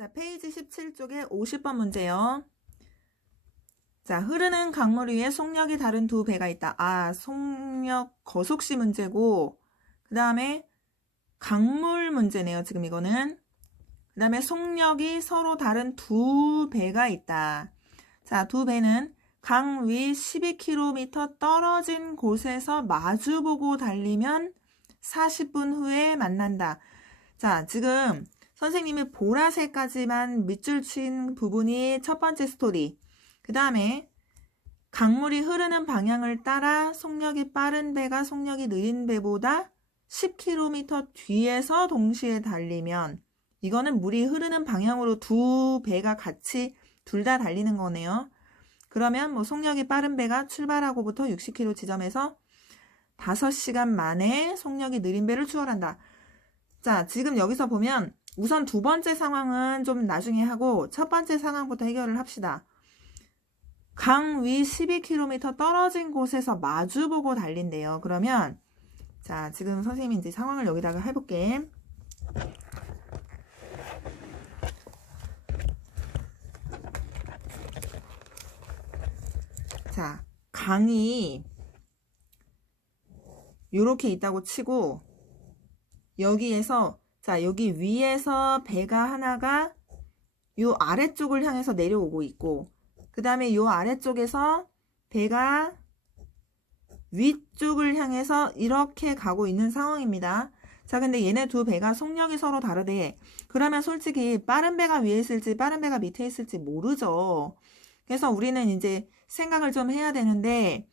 자, 페이지 17쪽에 50번 문제요. 자, 흐르는 강물 위에 속력이 다른 두 배가 있다. 아, 속력 거속시 문제고, 그 다음에 강물 문제네요. 지금 이거는. 그 다음에 속력이 서로 다른 두 배가 있다. 자, 두 배는 강 위 12km 떨어진 곳에서 마주보고 달리면 40분 후에 만난다. 자, 지금 선생님이 보라색까지만 밑줄 친 부분이 첫 번째 스토리. 그 다음에 강물이 흐르는 방향을 따라 속력이 빠른 배가 속력이 느린 배보다 10km 뒤에서 동시에 달리면, 이거는 물이 흐르는 방향으로 두 배가 같이 둘 다 달리는 거네요. 그러면 뭐 속력이 빠른 배가 출발하고부터 60km 지점에서 5시간 만에 속력이 느린 배를 추월한다. 자, 지금 여기서 보면 우선 두 번째 상황은 좀 나중에 하고 첫 번째 상황부터 해결을 합시다. 강 위 12km 떨어진 곳에서 마주보고 달린대요. 그러면 자, 지금 선생님이 이제 상황을 여기다가 해볼게. 자, 강이 요렇게 있다고 치고, 여기에서, 자, 여기 위에서 배가 하나가 요 아래쪽을 향해서 내려오고 있고, 그 다음에 요 아래쪽에서 배가 위쪽을 향해서 이렇게 가고 있는 상황입니다. 자, 근데 얘네 두 배가 속력이 서로 다르대. 그러면 솔직히 빠른 배가 위에 있을지 빠른 배가 밑에 있을지 모르죠. 그래서 우리는 이제 생각을 좀 해야 되는데,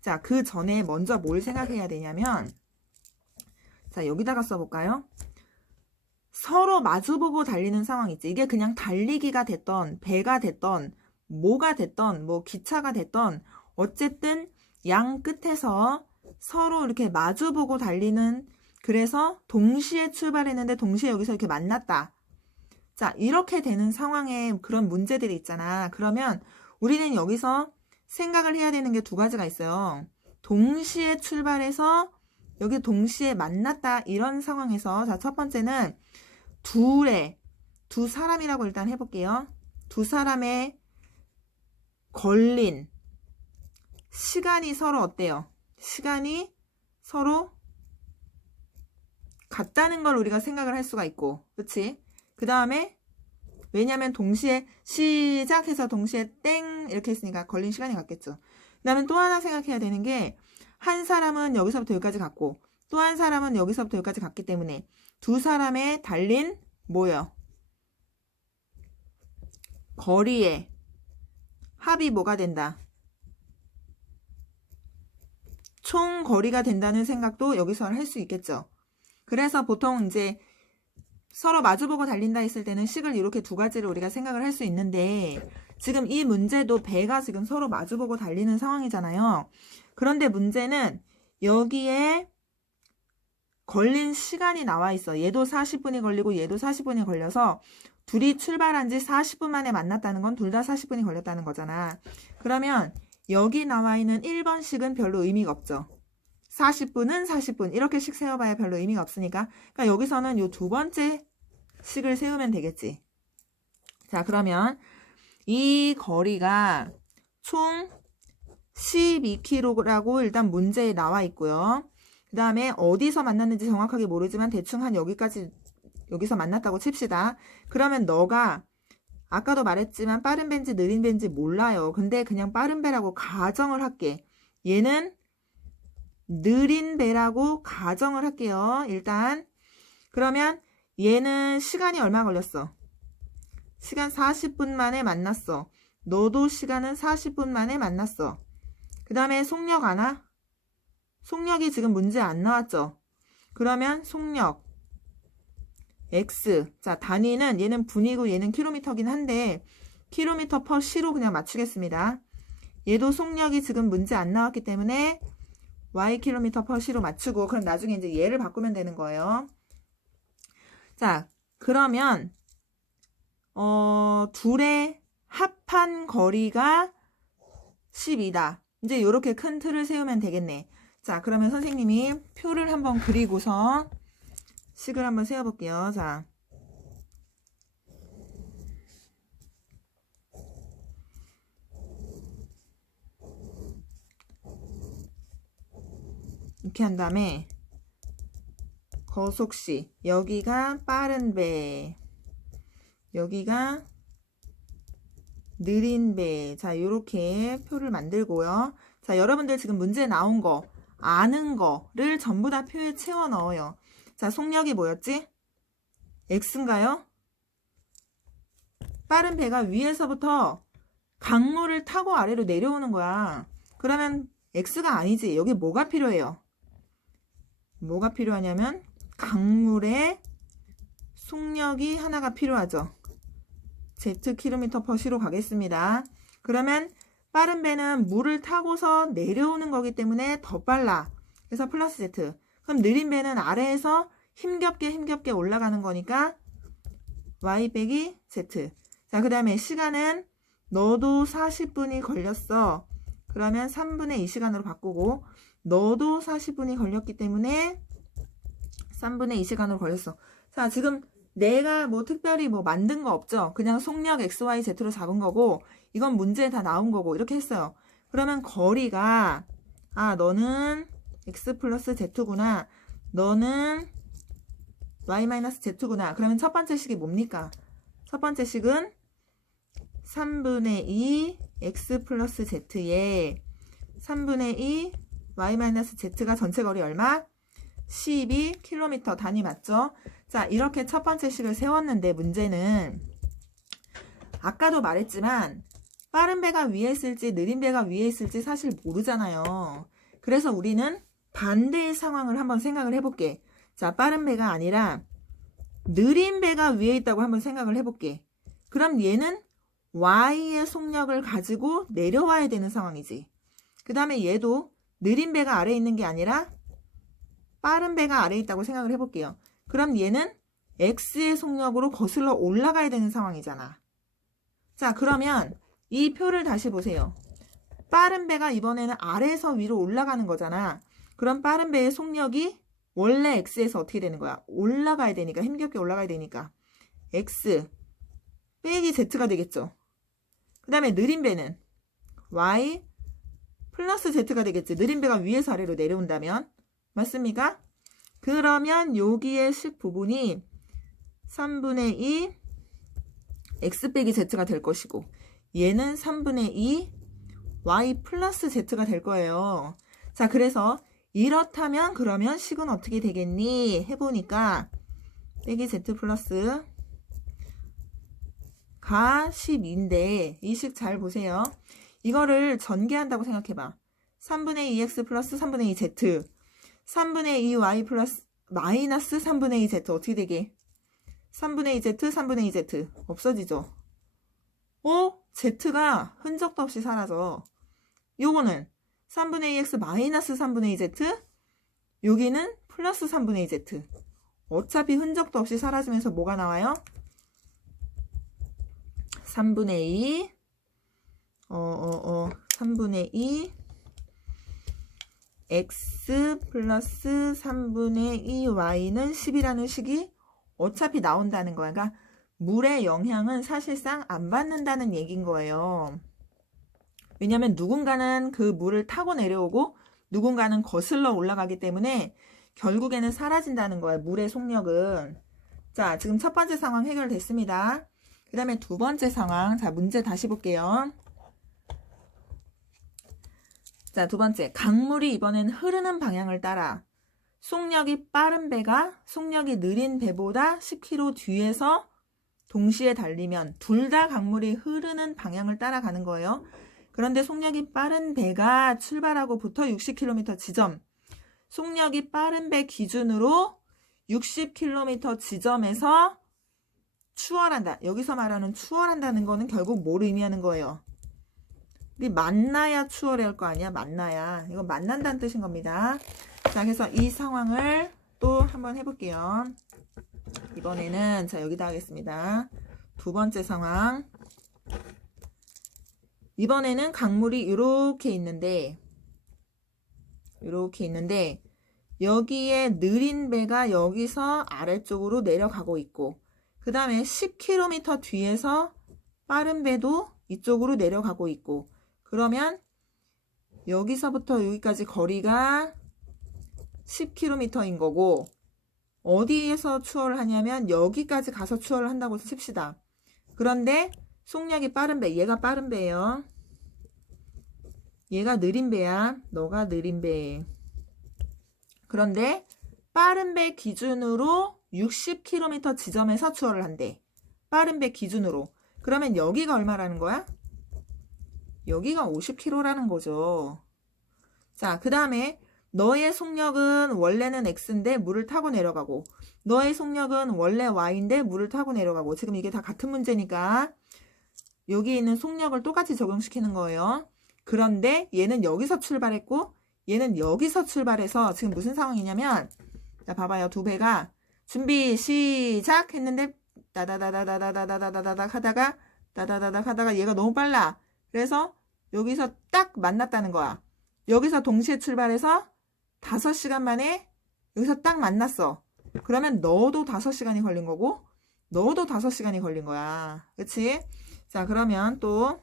자, 그 전에 먼저 뭘 생각해야 되냐면, 자, 여기다가 써볼까요? 서로 마주보고 달리는 상황 있지. 이게 그냥 달리기가 됐던, 배가 됐던, 뭐가 됐던, 뭐 기차가 됐던, 어쨌든 양 끝에서 서로 이렇게 마주보고 달리는, 그래서 동시에 출발했는데 동시에 여기서 이렇게 만났다. 자, 이렇게 되는 상황에 그런 문제들이 있잖아. 그러면 우리는 여기서 생각을 해야 되는 게 두 가지가 있어요. 동시에 출발해서 여기 동시에 만났다. 이런 상황에서, 자, 첫 번째는 두 사람이라고 일단 해볼게요. 두 사람의 걸린 시간이 서로 어때요? 시간이 서로 같다는 걸 우리가 생각을 할 수가 있고, 그치? 그 다음에 왜냐면 동시에 시작해서 동시에 땡 이렇게 했으니까 걸린 시간이 같겠죠. 그 다음에 또 하나 생각해야 되는 게, 한 사람은 여기서부터 여기까지 갔고 또 한 사람은 여기서부터 여기까지 갔기 때문에 두 사람의 달린 뭐예요? 거리의 합이 뭐가 된다? 총 거리가 된다는 생각도 여기서 할 수 있겠죠. 그래서 보통 이제 서로 마주보고 달린다 했을 때는 식을 이렇게 두 가지를 우리가 생각을 할 수 있는데, 지금 이 문제도 배가 지금 서로 마주보고 달리는 상황이잖아요. 그런데 문제는 여기에 걸린 시간이 나와 있어. 얘도 40분이 걸리고 얘도 40분이 걸려서 둘이 출발한 지 40분 만에 만났다는 건 둘 다 40분이 걸렸다는 거잖아. 그러면 여기 나와 있는 1번씩은 별로 의미가 없죠. 40분은 40분 이렇게씩 세워봐야 별로 의미가 없으니까, 그러니까 여기서는 요 두 번째 식을 세우면 되겠지. 자, 그러면 이 거리가 총 12km라고 일단 문제에 나와 있고요. 그 다음에 어디서 만났는지 정확하게 모르지만 대충 한 여기까지, 여기서 만났다고 칩시다. 그러면 너가 아까도 말했지만 빠른 배인지 느린 배인지 몰라요. 근데 그냥 빠른 배라고 가정을 할게. 얘는 느린 배라고 가정을 할게요. 일단 그러면 얘는 시간이 얼마 걸렸어? 시간 40분 만에 만났어. 너도 시간은 40분 만에 만났어. 그 다음에 속력 아나? 속력이 지금 문제 안 나왔죠? 그러면 속력 X. 자, 단위는 얘는 분이고 얘는 킬로미터긴 한데 킬로미터 퍼 시로 그냥 맞추겠습니다. 얘도 속력이 지금 문제 안 나왔기 때문에 Y 킬로미터 퍼 시로 맞추고, 그럼 나중에 이제 얘를 바꾸면 되는 거예요. 자, 그러면 둘의 합한 거리가 12다. 이제 이렇게 큰 틀을 세우면 되겠네. 자, 그러면 선생님이 표를 한번 그리고서 식을 한번 세워볼게요. 자, 이렇게 한 다음에 거속시, 여기가 빠른 배, 여기가 느린 배. 자, 요렇게 표를 만들고요. 자, 여러분들 지금 문제에 나온 거, 아는 거를 전부 다 표에 채워 넣어요. 자, 속력이 뭐였지? X인가요? 빠른 배가 위에서부터 강물을 타고 아래로 내려오는 거야. 그러면 X가 아니지. 여기 뭐가 필요해요? 뭐가 필요하냐면 강물의 속력이 하나가 필요하죠. Zkm/s로 가겠습니다. 그러면 빠른 배는 물을 타고서 내려오는 거기 때문에 더 빨라. 그래서 플러스 Z. 그럼 느린 배는 아래에서 힘겹게 올라가는 거니까 Y 빼기 Z. 자, 그 다음에 시간은 너도 40분이 걸렸어. 그러면 3분의 2시간으로 바꾸고 너도 40분이 걸렸기 때문에 3분의 2시간으로 걸렸어. 자, 지금 내가 뭐 특별히 뭐 만든 거 없죠? 그냥 속력 XYZ로 잡은 거고 이건 문제에 다 나온 거고 이렇게 했어요. 그러면 거리가 너는 X 플러스 Z구나. 너는 Y 마이너스 Z구나. 그러면 첫 번째 식이 뭡니까? 첫 번째 식은 3분의 2 X 플러스 Z에 3분의 2 Y 마이너스 Z가 전체 거리 얼마? 12km 단위 맞죠? 자, 이렇게 첫 번째 식을 세웠는데 문제는 아까도 말했지만 빠른 배가 위에 있을지 느린 배가 위에 있을지 사실 모르잖아요. 그래서 우리는 반대의 상황을 한번 생각을 해볼게. 자, 빠른 배가 아니라 느린 배가 위에 있다고 한번 생각을 해볼게. 그럼 얘는 Y의 속력을 가지고 내려와야 되는 상황이지. 그 다음에 얘도 느린 배가 아래에 있는 게 아니라 빠른 배가 아래에 있다고 생각을 해볼게요. 그럼 얘는 X의 속력으로 거슬러 올라가야 되는 상황이잖아. 자, 그러면 이 표를 다시 보세요. 빠른 배가 이번에는 아래에서 위로 올라가는 거잖아. 그럼 빠른 배의 속력이 원래 X에서 어떻게 되는 거야? 올라가야 되니까, 힘겹게 올라가야 되니까 X 빼기 Z가 되겠죠. 그 다음에 느린 배는 Y 플러스 Z가 되겠지. 느린 배가 위에서 아래로 내려온다면. 맞습니까? 그러면 여기의 식 부분이 3분의 2 X 빼기 Z가 될 것이고 얘는 3분의 2 Y 플러스 Z가 될 거예요. 자, 그래서 이렇다면 그러면 식은 어떻게 되겠니? 해보니까 빼기 Z 플러스 가 12인데 이 식 잘 보세요. 이거를 전개한다고 생각해봐. 3분의 2x 플러스 3분의 2z 3분의 2y 플러스 마이너스 3분의 2z 어떻게 되게? 3분의 2z 3분의 2z 없어지죠. z가 흔적도 없이 사라져. 요거는 3분의 2x 마이너스 3분의 2z 여기는 플러스 3분의 2z 어차피 흔적도 없이 사라지면서 뭐가 나와요? 3분의 2 3분의 2 x 플러스 3분의 2 y는 10이라는 식이 어차피 나온다는 거야. 그러니까 물의 영향은 사실상 안 받는다는 얘기인 거예요. 왜냐면 누군가는 그 물을 타고 내려오고 누군가는 거슬러 올라가기 때문에 결국에는 사라진다는 거예요. 물의 속력은. 자, 지금 첫 번째 상황 해결됐습니다. 그 다음에 두 번째 상황. 자, 문제 다시 볼게요. 자, 두 번째. 강물이 이번엔 흐르는 방향을 따라 속력이 빠른 배가 속력이 느린 배보다 10km 뒤에서 동시에 달리면 둘 다 강물이 흐르는 방향을 따라가는 거예요. 그런데 속력이 빠른 배가 출발하고부터 60km 지점, 속력이 빠른 배 기준으로 60km 지점에서 추월한다. 여기서 말하는 추월한다는 거는 결국 뭘 의미하는 거예요? 우리 만나야 추월해야 할 거 아니야? 만나야. 이거 만난다는 뜻인 겁니다. 자, 그래서 이 상황을 또 한번 해볼게요. 이번에는 자, 여기다 하겠습니다. 두 번째 상황. 이번에는 강물이 이렇게 있는데 여기에 느린 배가 여기서 아래쪽으로 내려가고 있고 그 다음에 10km 뒤에서 빠른 배도 이쪽으로 내려가고 있고 그러면 여기서부터 여기까지 거리가 10km인 거고, 어디에서 추월을 하냐면 여기까지 가서 추월을 한다고 칩시다. 그런데 속력이 빠른 배, 얘가 빠른 배예요. 얘가 느린 배야. 너가 느린 배. 그런데 빠른 배 기준으로 60km 지점에서 추월을 한대. 빠른 배 기준으로. 그러면 여기가 얼마라는 거야? 여기가 50km라는 거죠. 자, 그 다음에 너의 속력은 원래는 X인데 물을 타고 내려가고, 너의 속력은 원래 Y인데 물을 타고 내려가고. 지금 이게 다 같은 문제니까 여기 있는 속력을 똑같이 적용시키는 거예요. 그런데 얘는 여기서 출발했고 얘는 여기서 출발해서 지금 무슨 상황이냐면, 자, 봐봐요. 두 배가 준비 시작 했는데 따다다다다다다다다닥 하다가 따다다닥 하다가 얘가 너무 빨라. 그래서 여기서 딱 만났다는 거야. 여기서 동시에 출발해서 5시간 만에 여기서 딱 만났어. 그러면 너도 5시간이 걸린 거고 너도 5시간이 걸린 거야. 그치? 자, 그러면 또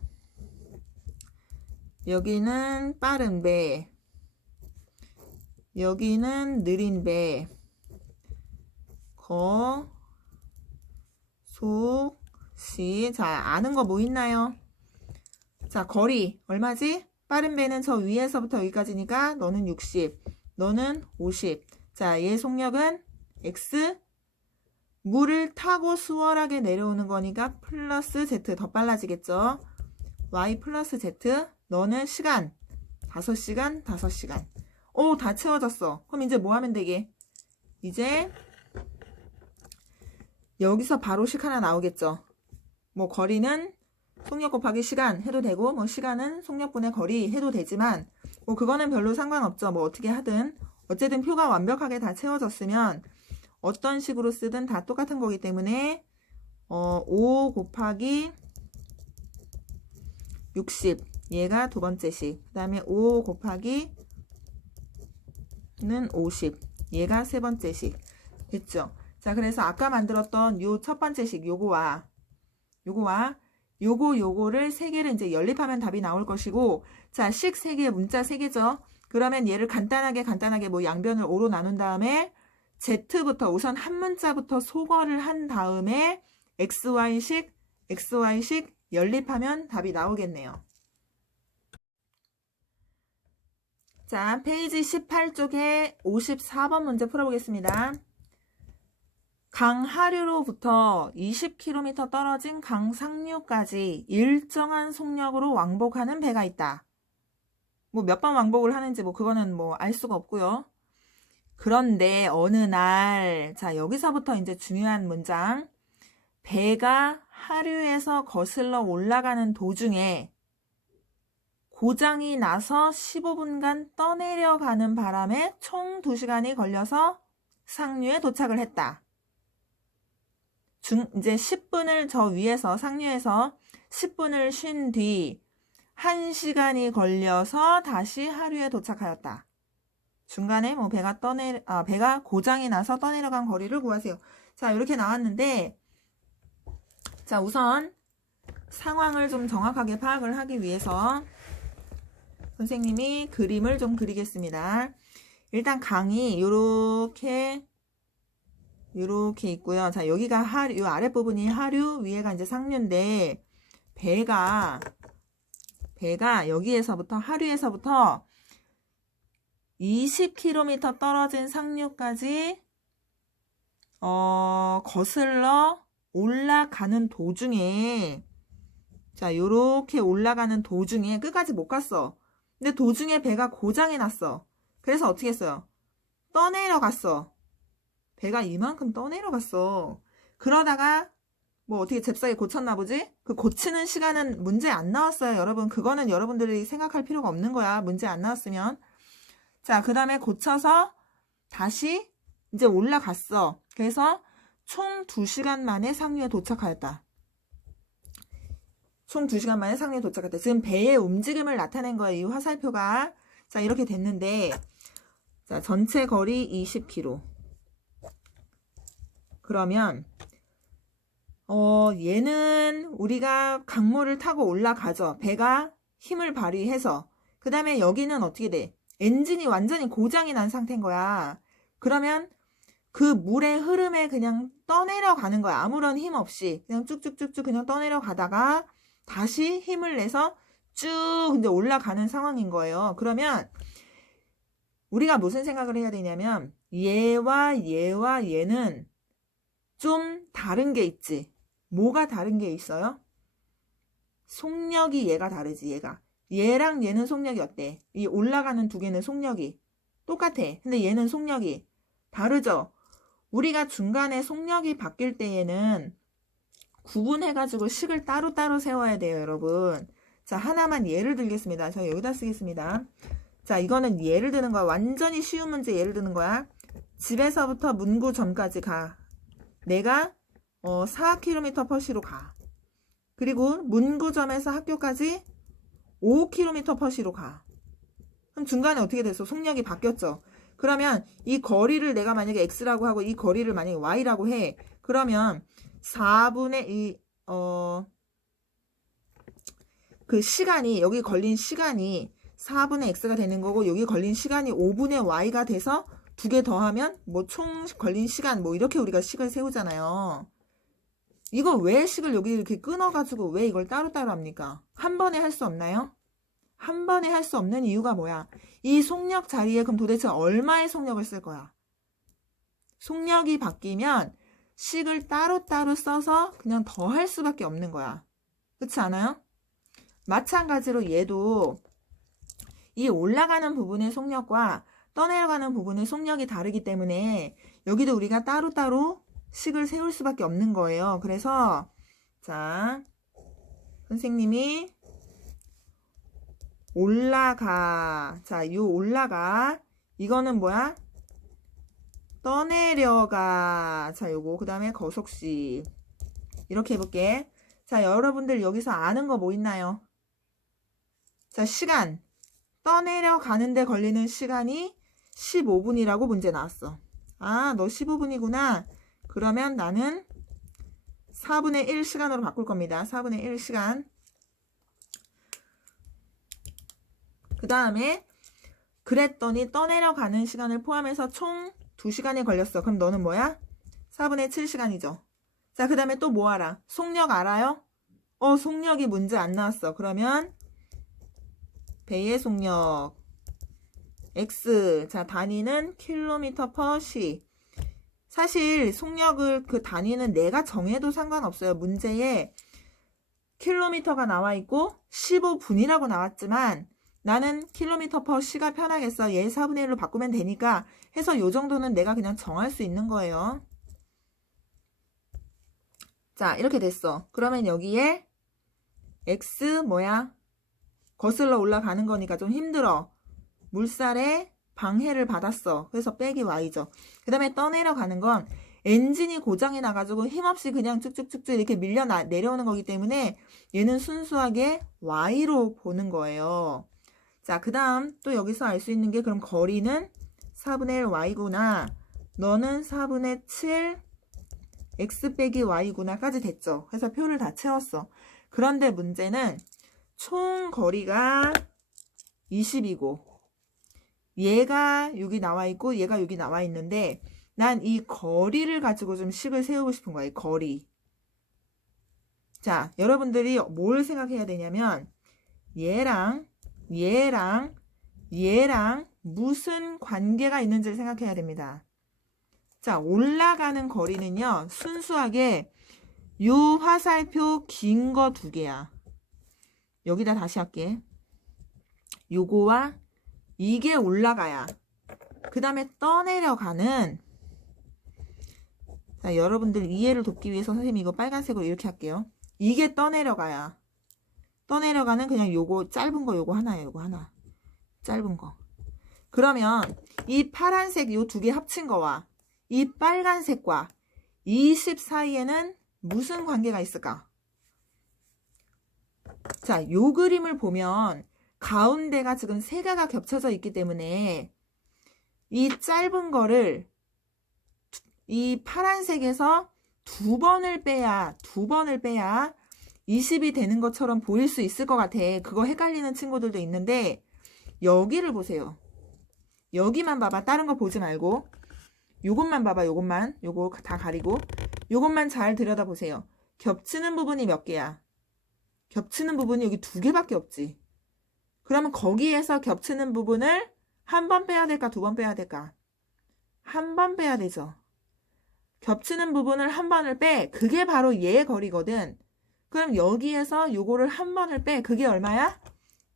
여기는 빠른 배, 여기는 느린 배, 거, 소, 시. 자, 아는 거 뭐 있나요? 자, 거리 얼마지? 빠른 배는 저 위에서부터 여기까지니까 너는 60, 너는 50. 자, 얘 속력은 X, 물을 타고 수월하게 내려오는 거니까 플러스 Z, 더 빨라지겠죠? Y 플러스 Z. 너는 시간 5시간, 5시간. 오, 다 채워졌어. 그럼 이제 뭐 하면 되게? 이제 여기서 바로 식 하나 나오겠죠. 뭐 거리는 속력 곱하기 시간 해도 되고, 뭐 시간은 속력분의 거리 해도 되지만, 뭐 그거는 별로 상관없죠. 뭐 어떻게 하든. 어쨌든 표가 완벽하게 다 채워졌으면 어떤 식으로 쓰든 다 똑같은 거기 때문에 5 곱하기 60, 얘가 두 번째 식. 그 다음에 5 곱하기 는 50, 얘가 세 번째 식. 됐죠? 자, 그래서 아까 만들었던 요 첫 번째 식, 요거와 요거를 세 개를 이제 연립하면 답이 나올 것이고, 자, 식 3개, 문자 3개죠. 그러면 얘를 간단하게 뭐 양변을 5로 나눈 다음에 Z부터 우선 한 문자부터 소거를 한 다음에 XY식 연립하면 답이 나오겠네요. 자, 페이지 18쪽에 54번 문제 풀어보겠습니다. 강 하류로부터 20km 떨어진 강 상류까지 일정한 속력으로 왕복하는 배가 있다. 뭐 몇 번 왕복을 하는지 뭐 그거는 뭐 알 수가 없고요. 그런데 어느 날, 자, 여기서부터 이제 중요한 문장. 배가 하류에서 거슬러 올라가는 도중에 고장이 나서 15분간 떠내려가는 바람에 총 2시간이 걸려서 상류에 도착을 했다. 이제 10분을 저 위에서 상류에서 10분을 쉰 뒤 1시간이 걸려서 다시 하류에 도착하였다. 중간에 뭐 배가 고장이 나서 떠내려간 거리를 구하세요. 자, 이렇게 나왔는데, 자, 우선 상황을 좀 정확하게 파악을 하기 위해서 선생님이 그림을 좀 그리겠습니다. 일단 강이 요렇게 있고요. 자, 여기가 하류, 요 아랫부분이 하류, 위에가 이제 상류인데, 배가 여기에서부터, 하류에서부터 20km 떨어진 상류까지, 거슬러 올라가는 도중에, 자, 요렇게 올라가는 도중에 끝까지 못 갔어. 근데 도중에 배가 고장이 났어. 그래서 어떻게 했어요? 떠내려갔어. 배가 이만큼 떠내려갔어. 그러다가 뭐 어떻게 잽싸게 고쳤나 보지? 그 고치는 시간은 문제 안 나왔어요, 여러분. 그거는 여러분들이 생각할 필요가 없는 거야. 문제 안 나왔으면. 자, 그 다음에 고쳐서 다시 이제 올라갔어. 그래서 총 2시간 만에 상류에 도착하였다. 총 2시간 만에 상류에 도착했다. 지금 배의 움직임을 나타낸 거예요, 이 화살표가. 자, 이렇게 됐는데, 자, 전체 거리 20km. 그러면 얘는 우리가 강물을 타고 올라가죠. 배가 힘을 발휘해서. 그 다음에 여기는 어떻게 돼? 엔진이 완전히 고장이 난 상태인 거야. 그러면 그 물의 흐름에 그냥 떠내려가는 거야. 아무런 힘 없이 그냥 쭉쭉쭉쭉 그냥 떠내려가다가 다시 힘을 내서 쭉 이제 올라가는 상황인 거예요. 그러면 우리가 무슨 생각을 해야 되냐면 얘와 얘는 좀 다른 게 있지. 뭐가 다른 게 있어요? 속력이 얘가 다르지. 얘랑 얘는 속력이 어때? 이 올라가는 두 개는 속력이 똑같아. 근데 얘는 속력이 다르죠. 우리가 중간에 속력이 바뀔 때에는 구분해가지고 식을 따로따로 세워야 돼요, 여러분. 자, 하나만 예를 들겠습니다. 저 여기다 쓰겠습니다. 자, 이거는 예를 드는 거야. 완전히 쉬운 문제 예를 드는 거야. 집에서부터 문구점까지 가. 내가 4km/sh로 가. 그리고 문구점에서 학교까지 5km/sh로 가. 그럼 중간에 어떻게 됐어? 속력이 바뀌었죠. 그러면 이 거리를 내가 만약에 x라고 하고 이 거리를 만약에 y라고 해. 그러면 4분의 그 시간이 여기 걸린 시간이 4분의 x가 되는 거고 여기 걸린 시간이 5분의 y가 돼서 두 개 더하면 뭐 총 걸린 시간 뭐 이렇게 우리가 식을 세우잖아요. 이거 왜 식을 여기 이렇게 끊어가지고 왜 이걸 따로따로 합니까? 한 번에 할 수 없나요? 한 번에 할 수 없는 이유가 뭐야? 이 속력 자리에 그럼 도대체 얼마의 속력을 쓸 거야? 속력이 바뀌면 식을 따로따로 써서 그냥 더 할 수밖에 없는 거야. 그렇지 않아요? 마찬가지로 얘도 이 올라가는 부분의 속력과 떠내려가는 부분의 속력이 다르기 때문에 여기도 우리가 따로따로 식을 세울 수밖에 없는 거예요. 그래서 자, 선생님이 올라가. 자, 요 올라가. 이거는 뭐야? 떠내려가. 자, 요거. 그 다음에 거속시. 이렇게 해볼게. 자, 여러분들 여기서 아는 거 뭐 있나요? 자, 시간. 떠내려가는데 걸리는 시간이 15분이라고 문제 나왔어. 아, 너 15분이구나. 그러면 나는 4분의 1 시간으로 바꿀 겁니다. 4분의 1 시간. 그 다음에 그랬더니 떠내려가는 시간을 포함해서 총 2시간이 걸렸어. 그럼 너는 뭐야? 4분의 7 시간이죠. 자, 그 다음에 또 뭐 알아? 속력 알아요? 속력이 문제 안 나왔어. 그러면 배의 속력 x. 자, 단위는 km/s. 사실 속력을 그 단위는 내가 정해도 상관없어요. 문제에 킬로미터가 나와 있고 15분이라고 나왔지만 나는 km/s가 편하겠어. 얘 4분의 1로 바꾸면 되니까 해서 요 정도는 내가 그냥 정할 수 있는 거예요. 자, 이렇게 됐어. 그러면 여기에 x 뭐야? 거슬러 올라가는 거니까 좀 힘들어. 물살에 방해를 받았어. 그래서 빼기 y죠. 그 다음에 떠내려가는 건 엔진이 고장이 나가지고 힘없이 그냥 쭉쭉쭉쭉 이렇게 밀려 내려오는 거기 때문에 얘는 순수하게 y로 보는 거예요. 자, 그 다음 또 여기서 알 수 있는 게 그럼 거리는 4분의 1 y구나. 너는 4분의 7 x 빼기 y구나 까지 됐죠. 그래서 표를 다 채웠어. 그런데 문제는 총 거리가 20이고 얘가 여기 나와 있고 얘가 여기 나와 있는데 난 이 거리를 가지고 좀 식을 세우고 싶은 거야. 이 거리. 자, 여러분들이 뭘 생각해야 되냐면 얘랑 무슨 관계가 있는지를 생각해야 됩니다. 자, 올라가는 거리는요. 순수하게 요 화살표 긴 거 두 개야. 여기다 다시 할게. 요거와 이게 올라가야. 그 다음에 떠내려가는. 자, 여러분들 이해를 돕기 위해서 선생님이 이거 빨간색으로 이렇게 할게요. 이게 떠내려가야. 떠내려가는 그냥 요거 짧은 거 요거 하나예요. 요거 하나. 짧은 거. 그러면 이 파란색 요 두 개 합친 거와 이 빨간색과 20 사이에는 무슨 관계가 있을까? 자, 요 그림을 보면 가운데가 지금 세 개가 겹쳐져 있기 때문에 이 짧은 거를 이 파란색에서 두 번을 빼야 20이 되는 것처럼 보일 수 있을 것 같아. 그거 헷갈리는 친구들도 있는데 여기를 보세요. 여기만 봐봐. 다른 거 보지 말고. 요것만 봐봐. 요것만. 요거 다 가리고. 요것만 잘 들여다보세요. 겹치는 부분이 몇 개야? 겹치는 부분이 여기 2개밖에 없지. 그러면 거기에서 겹치는 부분을 한 번 빼야 될까? 2번 빼야 될까? 한 번 빼야 되죠. 겹치는 부분을 한 번을 빼. 그게 바로 얘 거리거든. 그럼 여기에서 요거를 한 번을 빼. 그게 얼마야?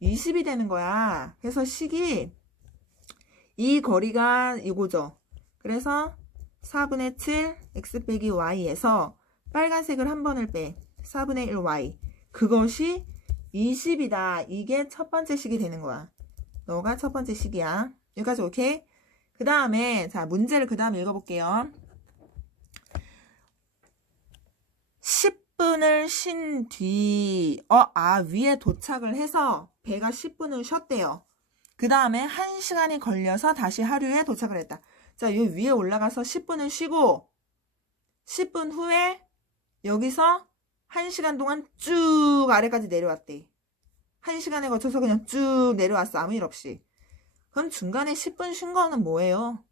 20이 되는 거야. 그래서 식이 이 거리가 이거죠. 그래서 4분의 7 x 빼기 y에서 빨간색을 한 번을 빼. 4분의 1 y. 그것이 20이다. 이게 첫 번째 식이 되는 거야. 너가 첫 번째 식이야. 여기까지 오케이? 그 다음에 자 문제를 그 다음에 읽어볼게요. 10분을 쉰 뒤 위에 도착을 해서 배가 10분을 쉬었대요. 그 다음에 1시간이 걸려서 다시 하류에 도착을 했다. 자, 이 위에 올라가서 10분을 쉬고 10분 후에 여기서 1시간 동안 쭉 아래까지 내려왔대. 1시간에 거쳐서 그냥 쭉 내려왔어. 아무 일 없이. 그럼 중간에 10분 쉰 거는 뭐예요?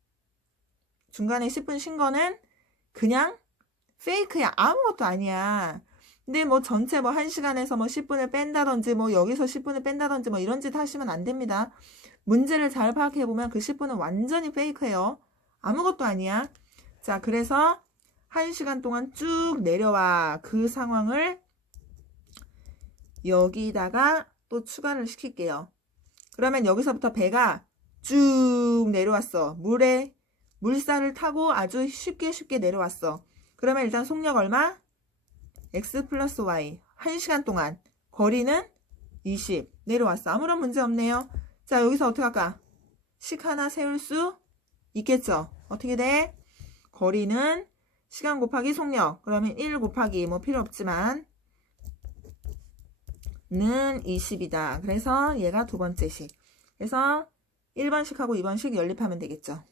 중간에 10분 쉰 거는 그냥 페이크야. 아무것도 아니야. 근데 뭐 전체 뭐 1시간에서 뭐 10분을 뺀다든지 뭐 여기서 10분을 뺀다든지 뭐 이런 짓 하시면 안 됩니다. 문제를 잘 파악해보면 그 10분은 완전히 페이크예요. 아무것도 아니야. 자, 그래서 1시간 동안 쭉 내려와. 그 상황을 여기다가 또 추가를 시킬게요. 그러면 여기서부터 배가 쭉 내려왔어. 물살을 타고 아주 쉽게 내려왔어. 그러면 일단 속력 얼마? x 플러스 y. 1시간 동안. 거리는 20. 내려왔어. 아무런 문제 없네요. 자, 여기서 어떻게 할까? 식 하나 세울 수 있겠죠? 어떻게 돼? 거리는 시간 곱하기 속력. 그러면 1 곱하기 뭐 필요 없지만 는 20이다. 그래서 얘가 두 번째 식. 그래서 1번식하고 2번식 연립하면 되겠죠.